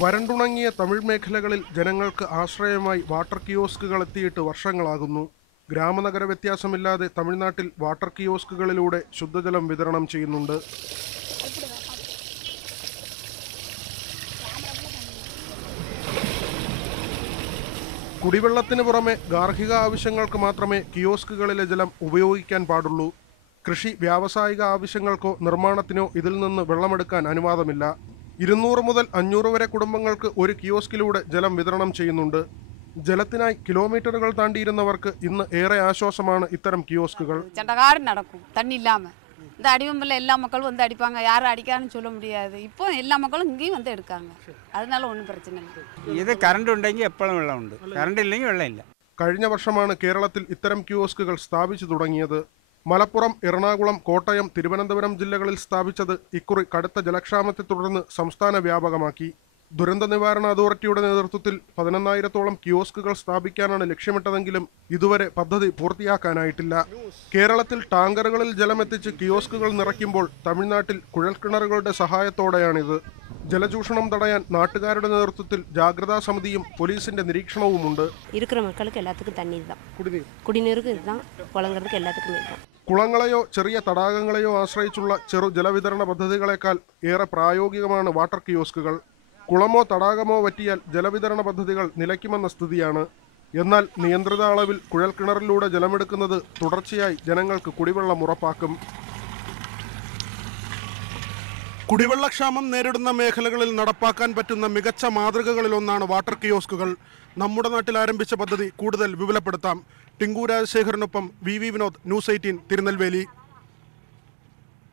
വരണ്ടുണങ്ങിയ തമിഴ് മേഖലകളിൽ ജനങ്ങൾക്ക് ആശ്രയമായി വാട്ടർ കിയോസ്കുകൾ എത്തിയിട്ട് വർഷങ്ങളാകുന്നു. ഗ്രാമനഗര വ്യത്യാസമില്ലാതെ തമിഴ്നാട്ടിൽ വാട്ടർ കിയോസ്കുകളിലൂടെ ശുദ്ധജലം വിതരണം ചെയ്യുന്നുണ്ട്. കുടിവെള്ളത്തിന് പുറമെ ഗാർഹിക ആവശ്യങ്ങൾക്ക് മാത്രമേ കിയോസ്കുകളിലെ ജലം ഉപയോഗിക്കാൻ പാടുള്ളൂ. കൃഷി, വ്യാവസായിക ആവശ്യങ്ങൾക്കോ നിർമ്മാണത്തിനോ ഇതിൽ നിന്ന് വെള്ളമെടുക്കാൻ അനുവാദമില്ല. 200 മുതൽ 500 വരെ കുടുംബങ്ങൾക്ക് ഒരു കിയോസ്കിലൂടെ ജലം വിതരണം ചെയ്യുന്നുണ്ട്. ജലത്തിനായി കിലോമീറ്ററുകൾ താണ്ടിയിരുന്നവർക്ക് ഇന്ന് ഏറെ ആശ്വാസമാണ് ഇത്തരം കിയോസ്കുകൾ. இந்த அடிவம்பில் எல்லா மக்களும் வந்து அடிப்பாங்க, யாரும் அடிக்கான்னு சொல்ல முடியாது. இப்போ எல்லா மக்களும் இங்கேயும் வந்து எடுக்காங்க, அதனால ஒன்றும் பிரச்சனை இல்லை. ഇത് കറണ്ട് ഉണ്ടെങ്കിൽ എപ്പോഴും വെള്ളമുണ്ട്, കറണ്ട് ഇല്ലെങ്കിൽ വെള്ളമില്ല. കഴിഞ്ഞ വർഷമാണ് കേരളത്തിൽ ഇത്തരം കിയോസ്കുകൾ സ്ഥാപിച്ചു തുടങ്ങിയത്. മലപ്പുറം, എറണാകുളം, കോട്ടയം, തിരുവനന്തപുരം ജില്ലകളിൽ സ്ഥാപിച്ചത് ഇക്കുറി കടുത്ത ജലക്ഷാമത്തെ തുടർന്ന് സംസ്ഥാന വ്യാപകമാക്കി. ദുരന്ത നിവാരണ അതോറിറ്റിയുടെ നേതൃത്വത്തിൽ 11,000-ഓളം കിയോസ്കുകൾ സ്ഥാപിക്കാനാണ് ലക്ഷ്യമിട്ടതെങ്കിലും ഇതുവരെ പദ്ധതി പൂർത്തിയാക്കാനായിട്ടില്ല. കേരളത്തിൽ ടാങ്കറുകളിൽ ജലമെത്തിച്ച് കിയോസ്കുകൾ നിറയ്ക്കുമ്പോൾ തമിഴ്നാട്ടിൽ കുഴൽക്കിണറുകളുടെ സഹായത്തോടെയാണിത്. ജലചൂഷണം തടയാൻ നാട്ടുകാരുടെ നേതൃത്വത്തിൽ ജാഗ്രതാ സമിതിയും പോലീസിന്റെ നിരീക്ഷണവുമുണ്ട്. കുളങ്ങളെയോ ചെറിയ തടാകങ്ങളെയോ ആശ്രയിച്ചുള്ള ചെറു ജലവിതരണ പദ്ധതികളെക്കാൾ ഏറെ പ്രായോഗികമാണ് വാട്ടർ കിയോസ്കുകൾ. കുളമോ തടാകമോ വറ്റിയാൽ ജലവിതരണ പദ്ധതികൾ നിലയ്ക്കുമെന്ന സ്ഥിതിയാണ്. എന്നാൽ നിയന്ത്രിത അളവിൽ കുഴൽക്കിണറിലൂടെ ജലമെടുക്കുന്നത് തുടർച്ചയായി ജനങ്ങൾക്ക് കുടിവെള്ളം ഉറപ്പാക്കും. കുടിവെള്ളക്ഷാമം നേരിടുന്ന മേഖലകളിൽ നടപ്പാക്കാൻ പറ്റുന്ന മികച്ച മാതൃകകളിലൊന്നാണ് വാട്ടർ കിയോസ്കുകൾ. നമ്മുടെ നാട്ടിൽ ആരംഭിച്ച പദ്ധതി കൂടുതൽ വിപുലപ്പെടുത്താം. ടിങ്കു രാജശേഖരനൊപ്പം വി വിനോദ്, ന്യൂസ് 18, തിരുനെൽവേലി.